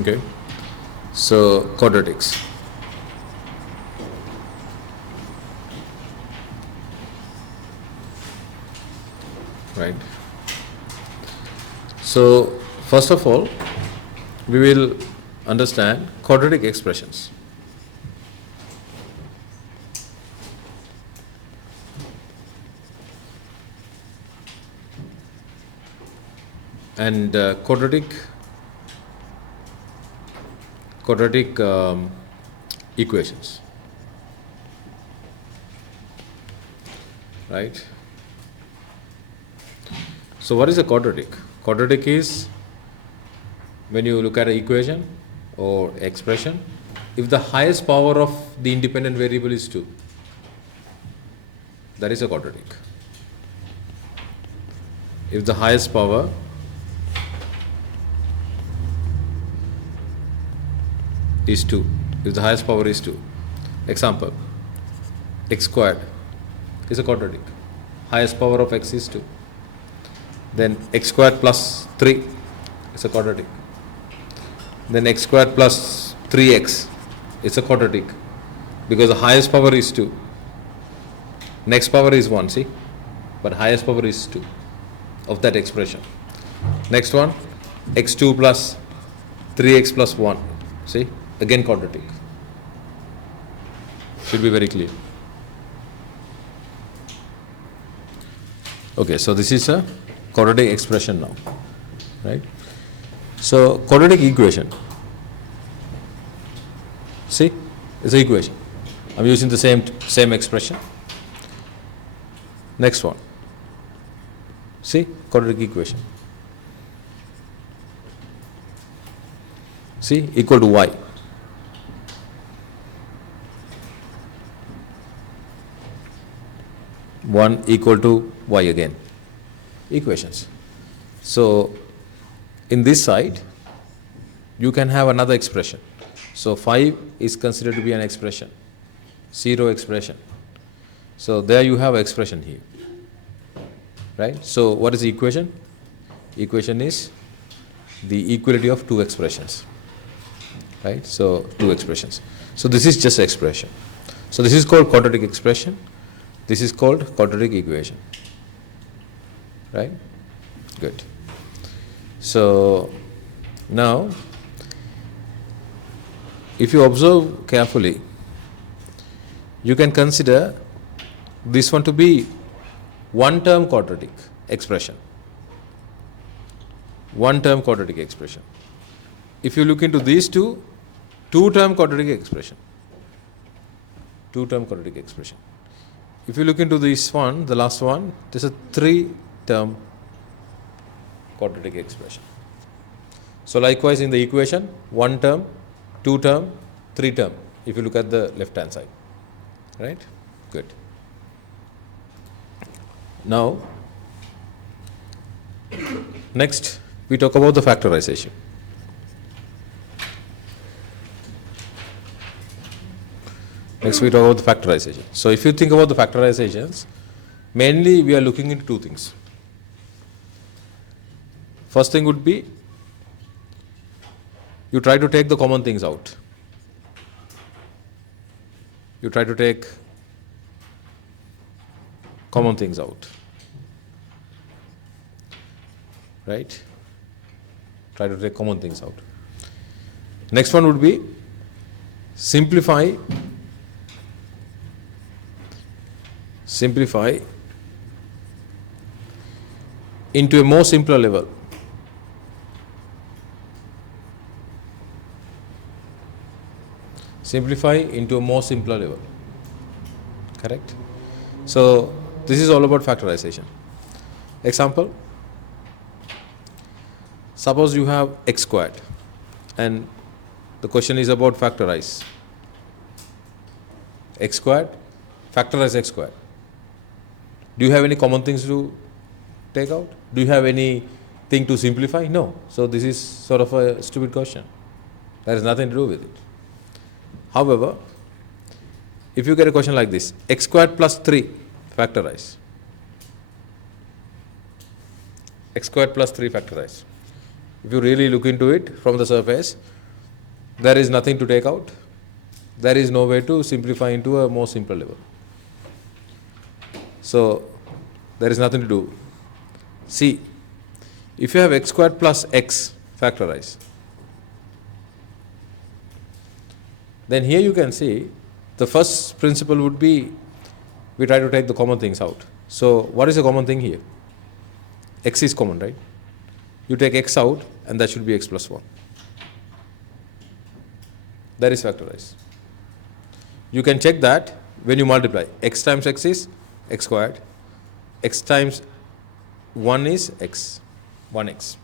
Okay, so quadratics. Right. So first of all, we will understand quadratic expressions. And quadratic equations, right? So what is a quadratic? Quadratic is when you look at an equation or expression, if the highest power of the independent variable is 2, that is a quadratic. If the highest power is 2, if the highest power is 2, example, x squared is a quadratic. Highest power of x is 2. Then x squared plus 3 is a quadratic. Then x squared plus 3x is a quadratic because the highest power is 2. Next power is 1, see? But highest power is 2 of that expression. Next one, x2 plus 3x plus 1, see? Again quadratic. Should be very clear. Okay, so this is a quadratic expression now, right? So quadratic equation, see, it's an equation. I'm using the same expression. Next one, see, quadratic equation. See, equal to y. One equal to y again. Equations. So in this side, you can have another expression. So 5 is considered to be an expression, 0 expression. So there you have an expression here, right? So what is the equation? Equation is the equality of two expressions, right? So two expressions. So this is just expression. So this is called quadratic expression. This is called quadratic equation, right? Good. So now, if you observe carefully, you can consider this one to be one-term quadratic expression. One-term quadratic expression. If you look into these two, two-term quadratic expression. Two-term quadratic expression. If you look into this one, the last one, this is a three-term quadratic expression. So likewise in the equation, one term, two term, three term, if you look at the left hand side, right? Good. Now, next we talk about the factorization. Next we talk about the factorization. So if you think about the factorizations, mainly we are looking into two things. First thing would be, you try to take the common things out. You try to take common things out, right? Try to take common things out. Next one would be simplify into a more simpler level. Simplify into a more simpler level. Correct? So this is all about factorization. Example, suppose you have x squared and the question is about factorize. X squared, factorize x squared. Do you have any common things to take out? Do you have anything to simplify? No. So this is sort of a stupid question. There is nothing to do with it. However, if you get a question like this, x squared plus 3 factorize. X squared plus 3 factorize. If you really look into it from the surface, there is nothing to take out. There is no way to simplify into a more simple level. So there is nothing to do. See, if you have x squared plus x factorize, then here you can see the first principle would be we try to take the common things out. So what is the common thing here? X is common, right? You take x out and that should be x plus 1. That is factorize. You can check that when you multiply. X times x is x squared. X times 1 is x, 1x.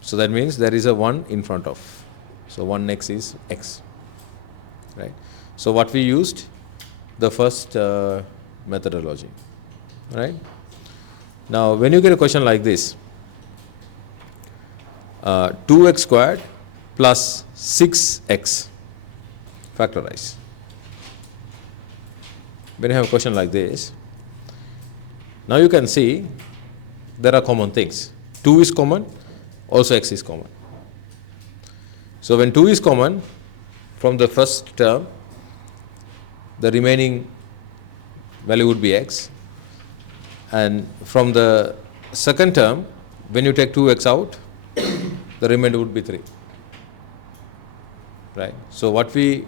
So that means there is a 1 in front of. So 1x is x, right? So what we used, the first methodology, right? Now when you get a question like this, 2x squared plus 6x factorize. When you have a question like this, now you can see there are common things. 2 is common, also x is common. So when 2 is common from the first term, the remaining value would be x. And from the second term, when you take 2x out, the remainder would be 3. Right? So what we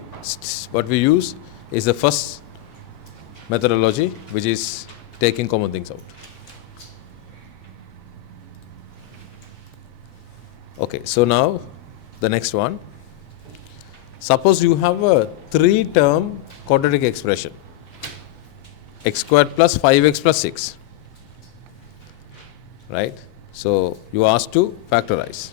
use is the first methodology, which is taking common things out. Okay, so now the next one. Suppose you have a 3-term quadratic expression, x squared plus 5x plus 6. Right? So you are asked to factorize.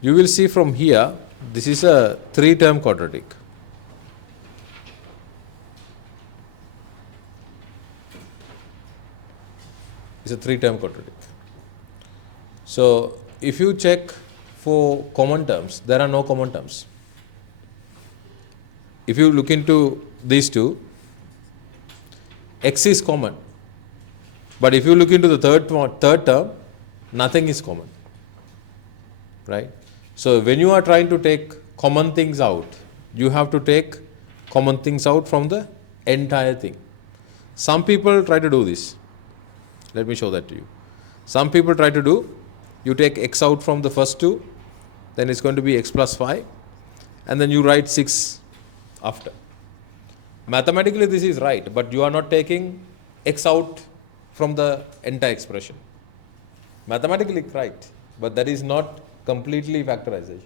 You will see from here, this is a 3-term quadratic. It's a 3-term quadratic. So if you check for common terms, there are no common terms. If you look into these two, x is common. But if you look into the third term, nothing is common. Right? So when you are trying to take common things out, you have to take common things out from the entire thing. Some people try to do this. Let me show that to you. Some people try to do, you take x out from the first two, then it's going to be x plus 5, and then you write 6 after. Mathematically this is right, but you are not taking x out from the entire expression. Mathematically right, but that is not completely factorization.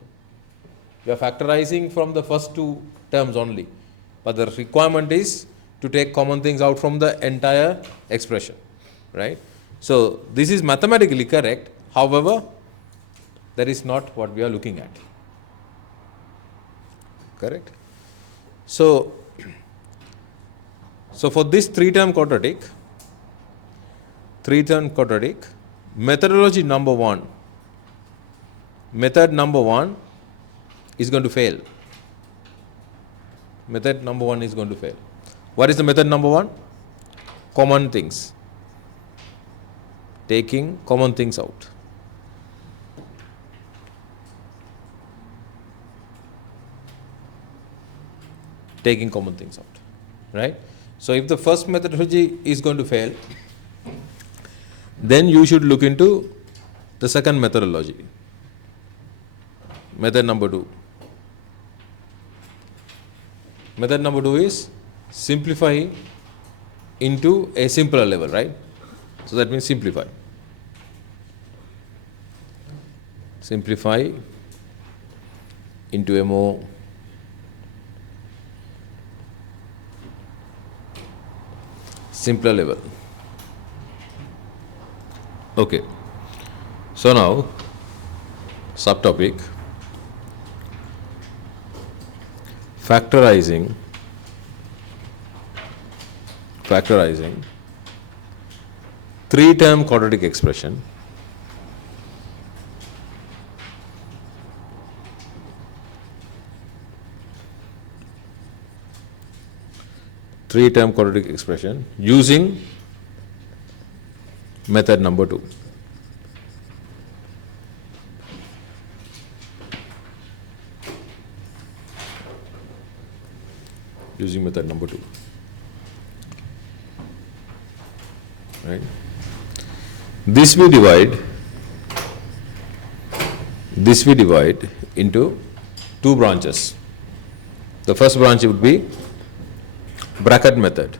You are factorizing from the first two terms only, but the requirement is to take common things out from the entire expression, right? So this is mathematically correct, however, that is not what we are looking at. Correct? So for this 3-term quadratic, methodology number 1, method number 1 is going to fail. Method number 1 is going to fail. What is the method number 1? Common things. Taking common things out. Taking common things out. Right? So if the first methodology is going to fail, then you should look into the second methodology. Method number 2. Method number 2 is simplify into a simpler level, right? So that means simplify. Simplify into a more simpler level. Okay. So now, subtopic, factorizing 3-term quadratic expression using method number 2. using method number 2. Right? This we divide into 2 branches. The first branch would be bracket method.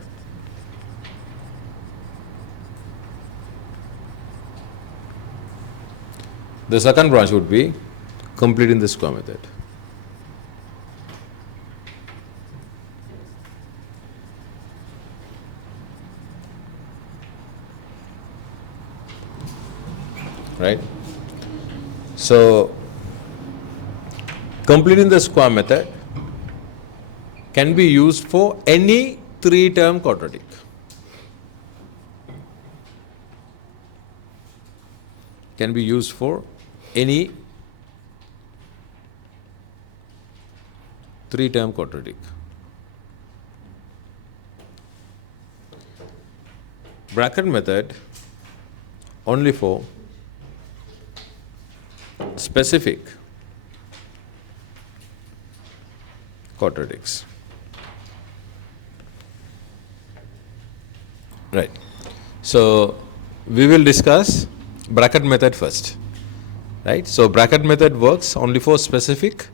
The second branch would be completing the square method. Right? So, completing the square method can be used for any 3-term quadratic. Can be used for any 3-term quadratic. Bracket method only for specific quadratics. Right. So we will discuss bracket method first. Right. So bracket method works only for specific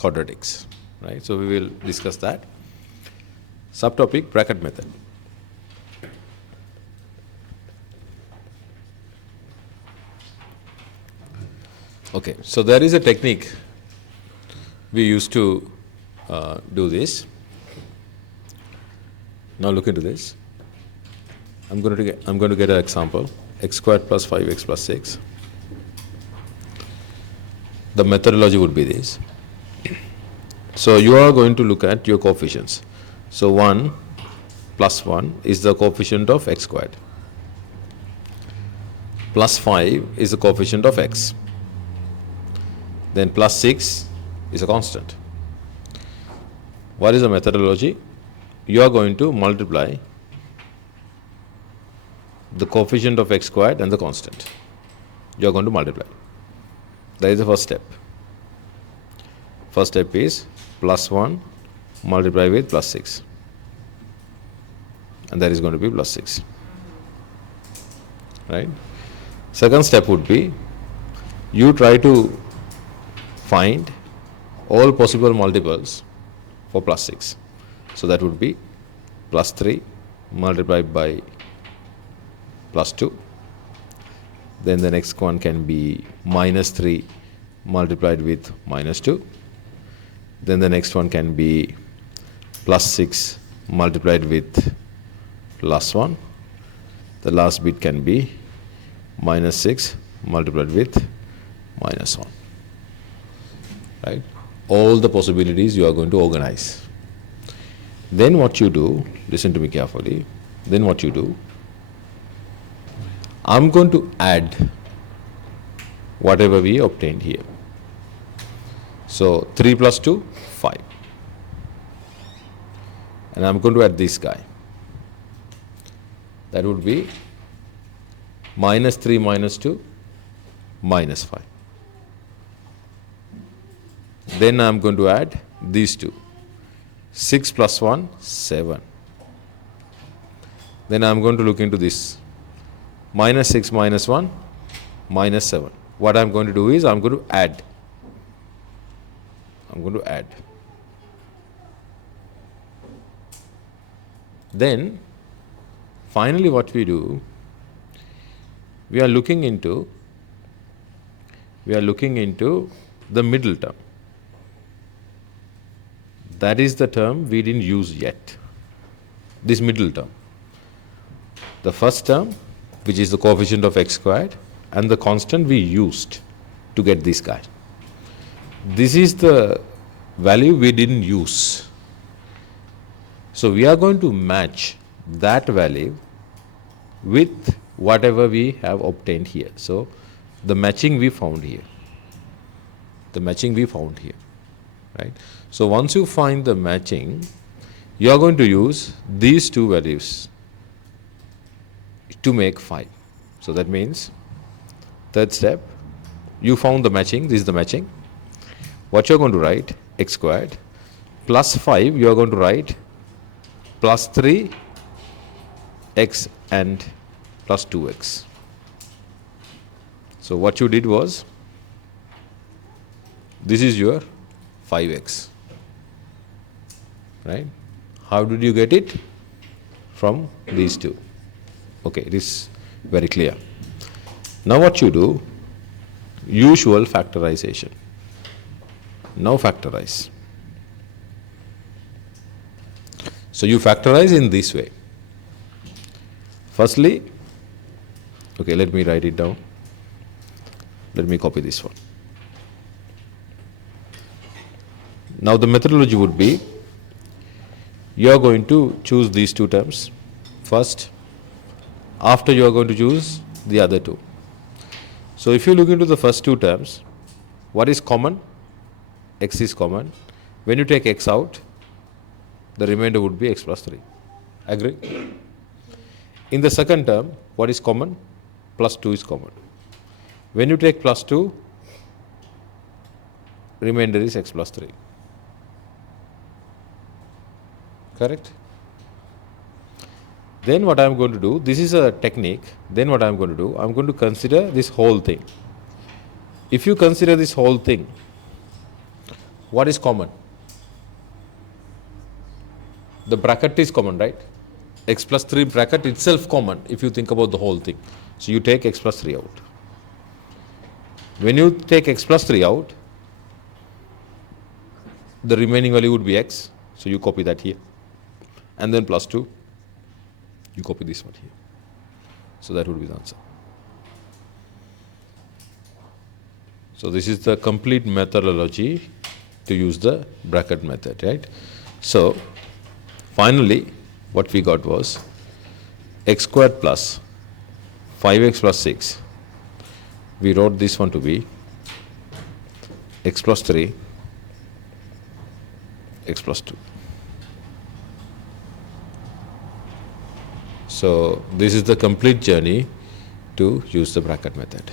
quadratics. Right. So we will discuss that. Subtopic bracket method. Okay, so there is a technique we used to do this. Now look into this. I'm going to get an example: x squared plus 5x plus 6. The methodology would be this. So you are going to look at your coefficients. So 1 plus 1 is the coefficient of x squared. Plus 5 is the coefficient of x. Then plus 6 is a constant. What is the methodology? You are going to multiply the coefficient of x squared and the constant. You are going to multiply. That is the first step. First step is plus 1 multiply with plus 6. And that is going to be plus 6. Right? Second step would be you try to find all possible multiples for plus 6. So that would be plus 3 multiplied by plus 2. Then the next one can be minus 3 multiplied with minus 2. Then the next one can be plus 6 multiplied with plus 1. The last bit can be minus 6 multiplied with minus 1. Right? All the possibilities you are going to organize. Then what you do, listen to me carefully, then what you do, I'm going to add whatever we obtained here. So 3 plus 2, 5. And I'm going to add this guy. That would be minus 3 minus 2, minus 5. Then I'm going to add these two. 6 plus 1, 7. Then I'm going to look into this. Minus 6 minus 1, minus 7. What I'm going to do is I'm going to add. I'm going to add. Then, finally what we do, we are looking into the middle term. That is the term we didn't use yet, this middle term. The first term, which is the coefficient of x squared, and the constant we used to get this guy. This is the value we didn't use. So we are going to match that value with whatever we have obtained here. So the matching we found here. The matching we found here. Right? So once you find the matching, you are going to use these two values to make 5. So that means, third step, you found the matching, this is the matching. What you are going to write, x squared, plus 5, you are going to write plus 3 x and plus 2x. So what you did was, this is your 5x, right? How did you get it? From these two. Okay, it is very clear. Now what you do, usual factorization. Now factorize. So you factorize in this way. Firstly, okay, let me write it down. Let me copy this one. Now the methodology would be, you are going to choose these two terms first, after you are going to choose the other two. So if you look into the first two terms, what is common? X is common. When you take x out, the remainder would be x plus 3. Agree? In the second term, what is common? Plus 2 is common. When you take plus 2, remainder is x plus 3. Correct? Then what I am going to do, this is a technique, then what I am going to do, I am going to consider this whole thing. If you consider this whole thing, what is common? The bracket is common, right? X plus 3 bracket itself common if you think about the whole thing. So you take x plus 3 out. When you take x plus 3 out, the remaining value would be x, so you copy that here. And then plus 2, you copy this one here. So that would be the answer. So this is the complete methodology to use the bracket method, right? So finally, what we got was x squared plus 5x plus 6. We wrote this one to be x plus 3, x plus 2. So this is the complete journey to use the bracket method.